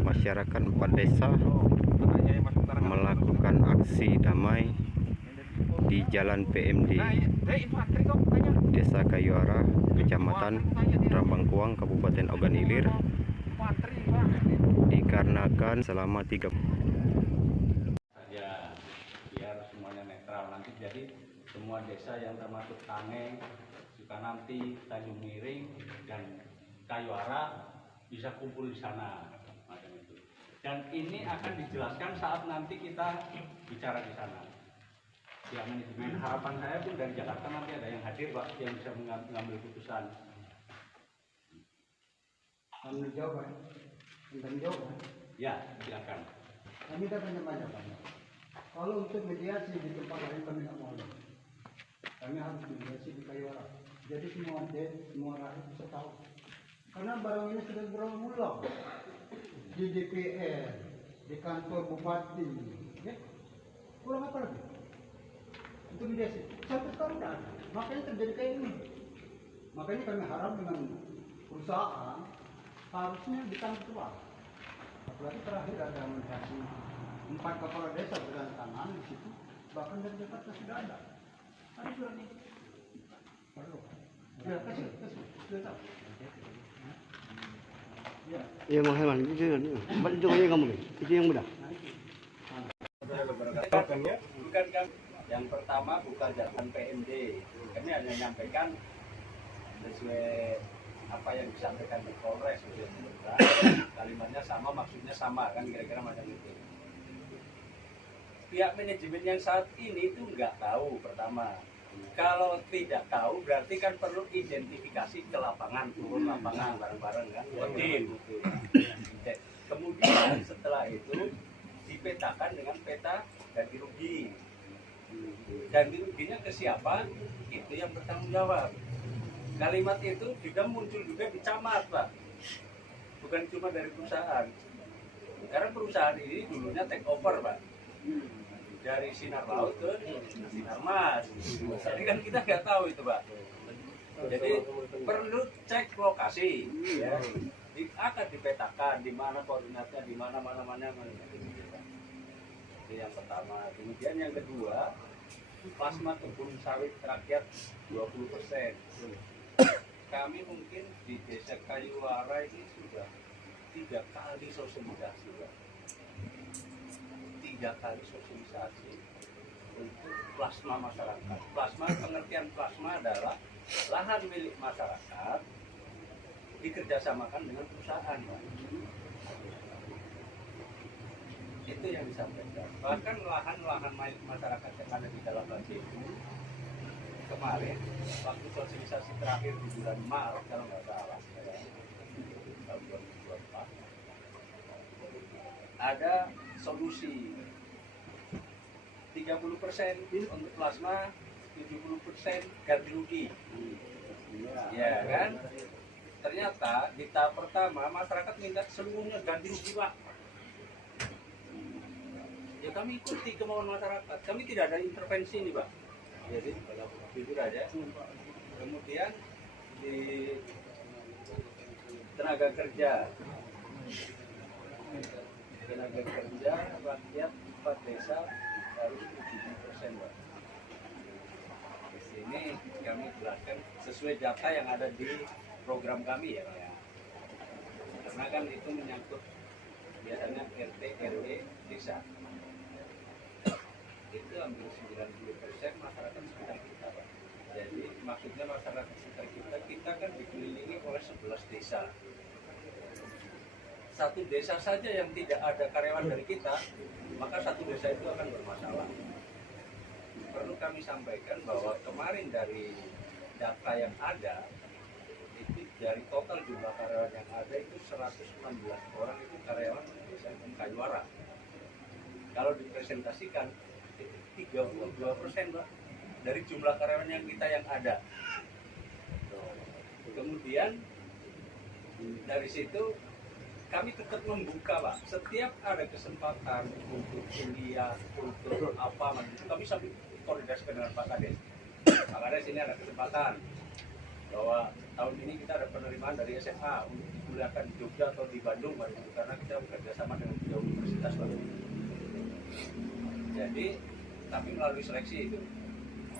Masyarakat 4 desa melakukan aksi damai di Jalan PMD Desa Kayuara, Kecamatan Rambangkuang, Kabupaten Ogan Ilir, dikarenakan selama 3 saja biar semuanya netral. Nanti jadi semua desa yang termasuk Tange, Sukananti, Tanjung Miring, dan Kayuara bisa kumpul di sana macam itu. Dan ini akan dijelaskan saat nanti kita bicara di sana. Ya, manajemen harapan saya pun dari Jakarta nanti ada yang hadir, Pak, yang bisa mengambil keputusan. Kami jawab, jawab. Ya, silakan. Kami dah banyak. Kalau untuk mediasi di tempat lain kami tidak mau. Kami harus mediasi di Kayuara. Jadi semua rakyat bisa tahu. Karena barang ini sudah berulang di DPR, di kantor bupati, ya. Kurang apa lagi? Untuk mediasi. Sampai sekarang tidak ada. Makanya terjadi kayak ini. Makanya kami harap dengan perusahaan harusnya ditangkap. Apalagi terakhir ada mediasi 4 kepala desa berdatangan di situ, bahkan dari Jakarta sudah ada. Ada surat ini. Perlu. Ya, kasih. Sudah tahu. Ya. Iya, mahal itu yang kamu itu yang mudah. Bukan kan? Yang pertama bukan jalan PMD. Kami hanya menyampaikan sesuai apa yang disampaikan di Polres, kalimatnya sama, maksudnya sama, kan kira-kira macam itu. Pihak manajemen yang saat ini itu nggak tahu pertama. Kalau tidak tahu berarti kan perlu identifikasi ke lapangan, turun lapangan bareng-bareng kan, tim. Kemudian setelah itu dipetakan dengan peta ganti rugi. Ganti ruginya ke siapa? Itu yang bertanggung jawab. Kalimat itu juga muncul juga di camat, Pak. Bukan cuma dari perusahaan. Karena perusahaan ini dulunya take over, Pak. Dari Sinar Laut ke Sinar Mas. Jadi kan kita nggak tahu itu, Pak. Jadi perlu cek lokasi, ya. Akan dipetakan di mana koordinatnya, di mana. Itu yang pertama. Kemudian yang kedua, plasma kebun sawit rakyat 20%. Kami mungkin di Desa Kayuara ini sudah 3 kali sosialisasi, Pak. 3 kali sosialisasi untuk plasma masyarakat. Plasma, pengertian plasma adalah lahan milik masyarakat dikerjasamakan dengan perusahaan, Pak. Itu yang disampaikan. Bahkan lahan-lahan milik masyarakat yang ada di dalam lagi kemarin, waktu sosialisasi terakhir di bulan Maret kalau nggak salah, tahun 2024, ada solusi 30% untuk plasma, 70% ganti rugi. Ya kan? Ternyata di tahap pertama masyarakat minta seluruhnya ganti rugi, Pak. Ya kami ikuti kemauan masyarakat. Kami tidak ada intervensi nih, Pak. Jadi kalau jujur aja. Kemudian di tenaga kerja rakyat 4 desa harus 70%, Pak. Di sini kami jelaskan sesuai data yang ada di program kami, ya, Pak. Karena kan itu menyangkut biasanya RT RW desa. Itu hampir 90% masyarakat sekitar kita, Pak. Jadi maksudnya masyarakat sekitar kita kan dikelilingi oleh 11 desa. Satu desa saja yang tidak ada karyawan dari kita, maka satu desa itu akan bermasalah. Perlu kami sampaikan bahwa kemarin dari data yang ada, itu dari total jumlah karyawan yang ada itu 116 orang itu karyawan desa Kayuara. Kalau dipresentasikan 32%, Pak, dari jumlah karyawan yang kita yang ada. Kemudian dari situ kami tetap membuka Pak. Setiap ada kesempatan untuk kuliah, untuk apa, kami sambil koordinasi dengan Pak Kades. Pak Kades ini ada kesempatan bahwa tahun ini kita ada penerimaan dari SMA untuk dikuliahkan di Jogja atau di Bandung karena kita bekerja sama dengan 3 universitas Pak. Jadi tapi melalui seleksi itu,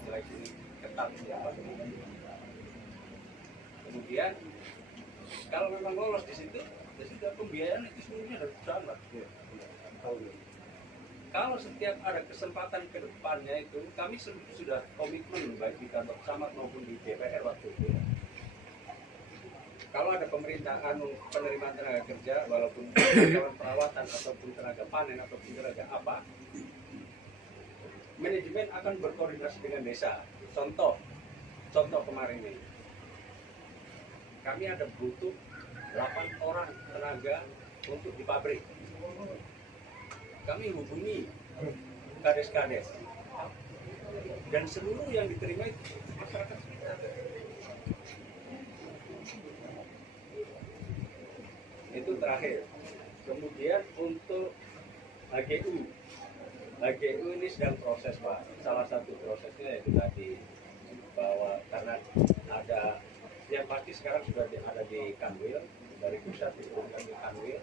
seleksi ketat ya Pak. Kemudian kalau memang lolos di situ pembiayaan itu seluruhnya dari perusahaan Pak. Kalau setiap ada kesempatan ke depannya itu kami sudah komitmen baik di kantor camat maupun di DPR waktu itu. Kalau ada pemerintahan penerimaan tenaga kerja walaupun perawatan ataupun tenaga panen ataupun tenaga apa, manajemen akan berkoordinasi dengan desa. Contoh kemarin ini, kami ada butuh 8 orang tenaga untuk di pabrik. Kami hubungi kades-kades dan seluruh yang diterima itu masyarakat sekitar. Itu terakhir. Kemudian untuk HGU ini sedang proses Pak. Salah satu prosesnya yaitu tadi bahwa karena ada yang pasti sekarang sudah ada di Kanwil, dari pusat diturunkan di Kanwil.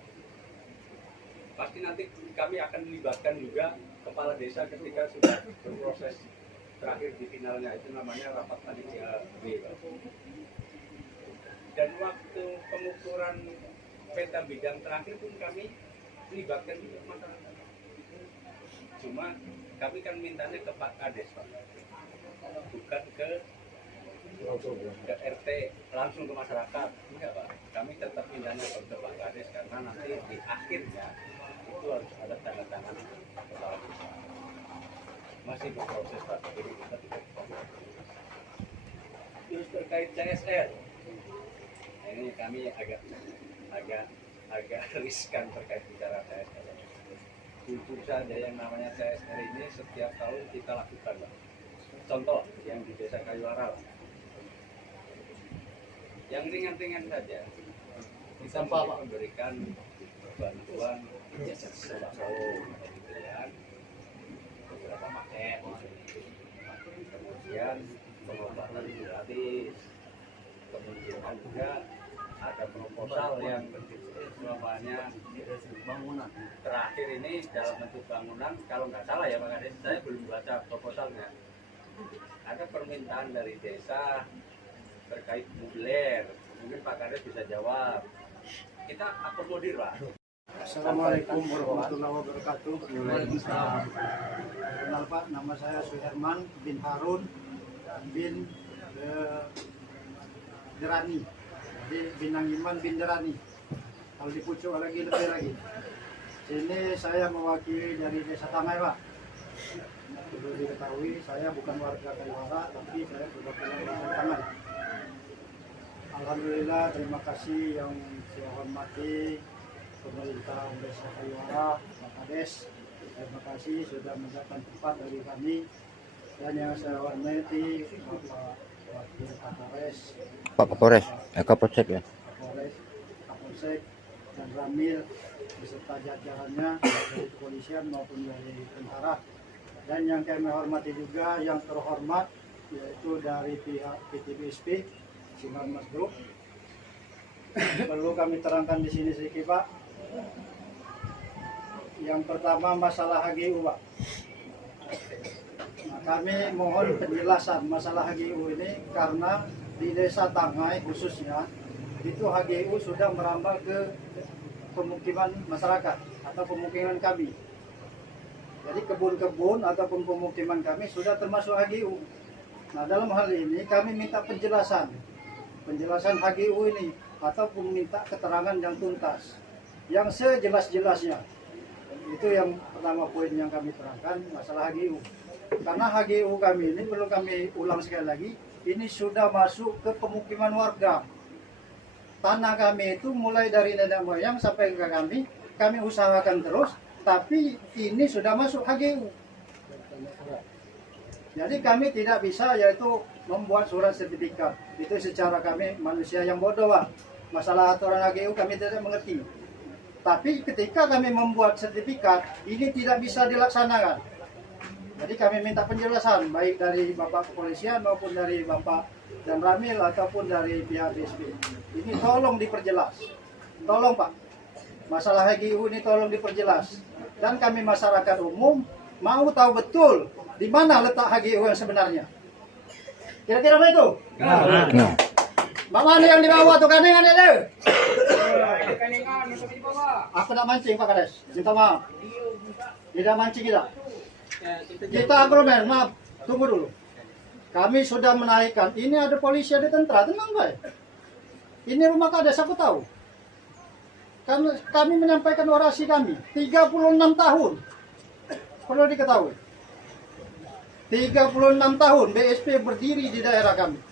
Pasti nanti kami akan melibatkan juga kepala desa ketika sudah berproses terakhir di finalnya, itu namanya rapat panitia B. Dan waktu pengukuran peta bidang terakhir pun kami melibatkan juga masyarakat. Cuma kami kan mintanya ke Pak Kades Pak, bukan ke RT langsung ke masyarakat. Enggak Pak, kami tetap mintanya ke Pak Kades karena nanti di akhirnya itu harus ada tanda tangan kepala desa. Masih berproses Pak, jadi kita tidak terus terkait CSR. Ini kami agak riskan terkait bicara CSR. Jujur saja yang namanya CSR ini setiap tahun kita lakukan Pak. Contoh yang di Desa Kayuara, yang ringan-ringan saja kita memberikan bantuan sembako, pembelian beberapa paket, kemudian pengobatan gratis, kemudian juga ada proposal yang namanya bangunan. Terakhir ini dalam bentuk bangunan, kalau nggak salah ya Pak Kades, saya belum baca proposalnya. Ada permintaan dari desa terkait mobiler, mungkin Pak Kades bisa jawab. Kita akomodir Pak. Assalamualaikum warahmatullahi wabarakatuh. Kenal Pak, nama saya Suherman bin Harun bin Derani. Jadi Binang Iman bin Derani. Kalau dipucuk lagi lebih lagi. Sini saya mewakili dari Desa Tangai Pak. Perlu diketahui saya bukan warga Kayuara, tapi saya perwakilan Desa Tangai. Alhamdulillah, terima kasih yang saya hormati pemerintah Desa Kayuara, Pak Kades. Terima kasih sudah mendatangkan tempat dari kami. Dan yang saya hormati Bapak Wakil Kapolres, Pak Kapolres, Kapolsek ya. Kapolsek dan Ramil beserta jajarannya dari kepolisian maupun dari tentara. Dan yang kami hormati juga yang terhormat yaitu dari pihak PTBSP Sinarmas Group. Perlu kami terangkan di sini sedikit Pak. Yang pertama masalah HGU Pak. Nah, kami mohon penjelasan masalah HGU ini karena di Desa Tangai khususnya itu HGU sudah merambah ke pemukiman masyarakat atau pemukiman kami. Jadi kebun-kebun ataupun pemukiman kami sudah termasuk HGU. Nah dalam hal ini kami minta penjelasan HGU ini ataupun minta keterangan yang tuntas, yang sejelas-jelasnya. Itu yang pertama poin yang kami terangkan masalah HGU. Karena HGU kami ini perlu kami ulang sekali lagi, ini sudah masuk ke pemukiman warga. Tanah kami itu mulai dari nenek moyang sampai ke kami usahakan terus, tapi ini sudah masuk HGU. Jadi kami tidak bisa yaitu membuat surat sertifikat. Itu secara kami manusia yang bodoh Pak. Masalah aturan HGU kami tidak mengerti. Tapi ketika kami membuat sertifikat, ini tidak bisa dilaksanakan. Jadi kami minta penjelasan, baik dari Bapak Kepolisian maupun dari Bapak dan Ramil ataupun dari pihak BSP. Ini tolong diperjelas. Tolong Pak, masalah HGU ini tolong diperjelas. Dan kami masyarakat umum mau tahu betul di mana letak HGU yang sebenarnya. Kira-kira apa itu? Nah. Mana yang di bawah tuh kaningan itu? Aku nak mancing Pak Kades, minta maaf. Tidak mancing kita. Kita agromen, maaf, tunggu dulu. Kami sudah menaikkan, ini ada polisi, ada tentara, tenang baik. Ini rumah Kades, aku tahu. Kami menyampaikan orasi kami, 36 tahun. Perlu diketahui. 36 tahun BSP berdiri di daerah kami.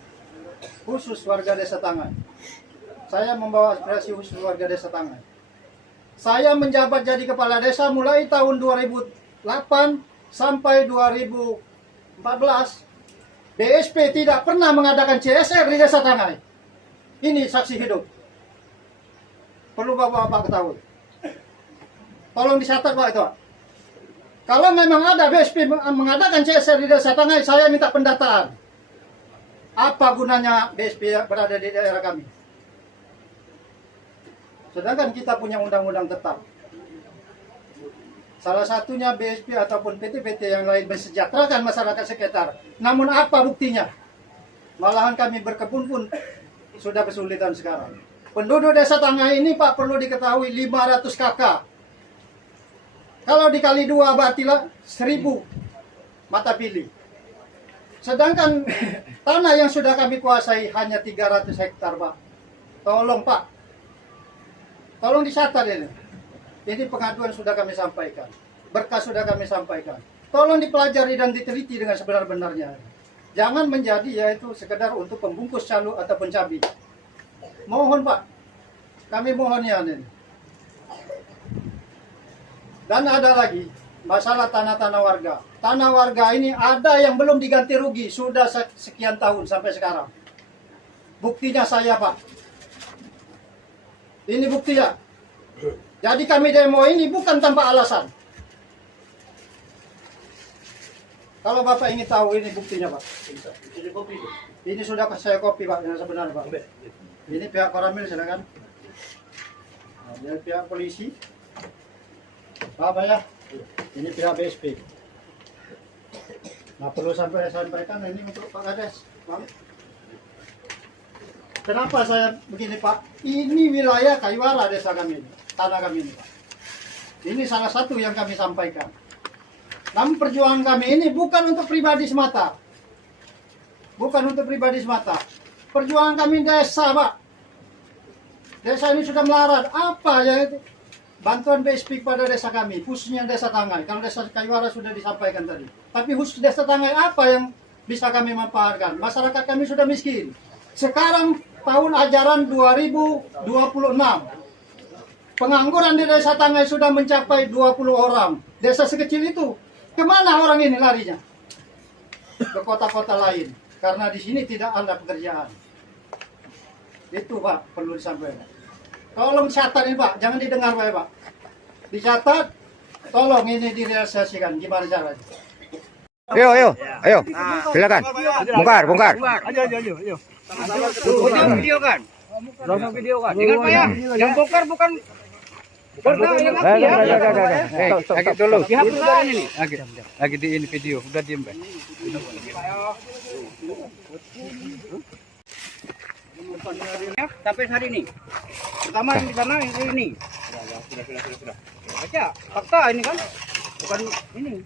Khusus warga Desa Tangai. Saya membawa aspirasi khusus warga Desa Tangai. Saya menjabat jadi kepala desa mulai tahun 2008 sampai 2014. BSP tidak pernah mengadakan CSR di Desa Tangai. Ini saksi hidup. Perlu Bapak-Bapak ketahui. Tolong dicatat Pak itu Pak. Kalau memang ada BSP mengadakan CSR di Desa Tangai, saya minta pendataan. Apa gunanya BSP berada di daerah kami? Sedangkan kita punya undang-undang tetap. Salah satunya BSP ataupun PT-PT yang lain mensejahterakan masyarakat sekitar. Namun apa buktinya? Malahan kami berkebun pun sudah kesulitan sekarang. Penduduk Desa Tangai ini Pak perlu diketahui 500 kakak. Kalau dikali 2 berarti 1000 mata pilih. Sedangkan tanah yang sudah kami kuasai hanya 300 hektar, Pak. Tolong, Pak. Tolong dicatat ini. Ini pengaduan sudah kami sampaikan. Berkas sudah kami sampaikan. Tolong dipelajari dan diteliti dengan sebenar-benarnya. Jangan menjadi yaitu sekedar untuk pembungkus calo ataupun cabai. Mohon, Pak. Kami mohon ya ini. Dan ada lagi masalah tanah-tanah warga. Tanah warga ini ada yang belum diganti rugi sudah sekian tahun sampai sekarang. Buktinya saya Pak. Ini buktinya. Jadi kami demo ini bukan tanpa alasan. Kalau Bapak ingin tahu ini buktinya Pak. Ini sudah saya kopi Pak yang sebenarnya Pak. Ini pihak Koramil silakan. Nah, ini pihak polisi. Apa ya? Ini pihak BSP. Nah perlu sampai sampaikan ini untuk Pak Kades. Kenapa saya begini Pak? Ini wilayah Kaiwara desa kami, tanah kami ini Pak. Ini salah satu yang kami sampaikan. Namun perjuangan kami ini bukan untuk pribadi semata. Bukan untuk pribadi semata. Perjuangan kami desa Pak. Desa ini sudah melarat. Apa ya itu? Bantuan BSP pada desa kami, khususnya Desa Tangai. Kalau Desa Kaiwara sudah disampaikan tadi. Tapi khusus Desa Tangai apa yang bisa kami manfaatkan? Masyarakat kami sudah miskin. Sekarang tahun ajaran 2026. Pengangguran di Desa Tangai sudah mencapai 20 orang. Desa sekecil itu, kemana orang ini larinya? Ke kota-kota lain. Karena di sini tidak ada pekerjaan. Itu Pak, perlu disampaikan. Tolong catat ini Pak, jangan didengar Pak. Dicatat, tolong ini direalisasikan gimana caranya. Ayo. Silakan. Bongkar. Ayo. Video kan? Langsung video kan? Jangan Pak ya. Yang bongkar bukan yang api ya. Agak dulu. Dihapuskan ini. Lagi di ini video, udah diem Pak. Sampai hari ini. Pertama yang di sana ini. Sudah. Baca, fakta ini kan. Bukan ini.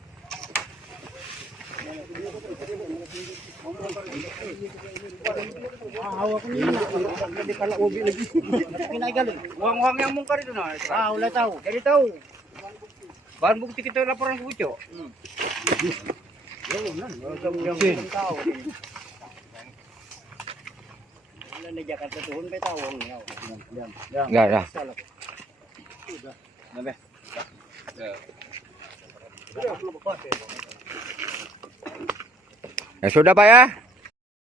Uang-uang yang mungkar itu nah. Udah tahu. Jadi tahu. Bahan bukti kita laporan ke Bucok. Tahu. Di Jakarta tuhun pe tawong ya. Enggak. Ya sudah Pak ya.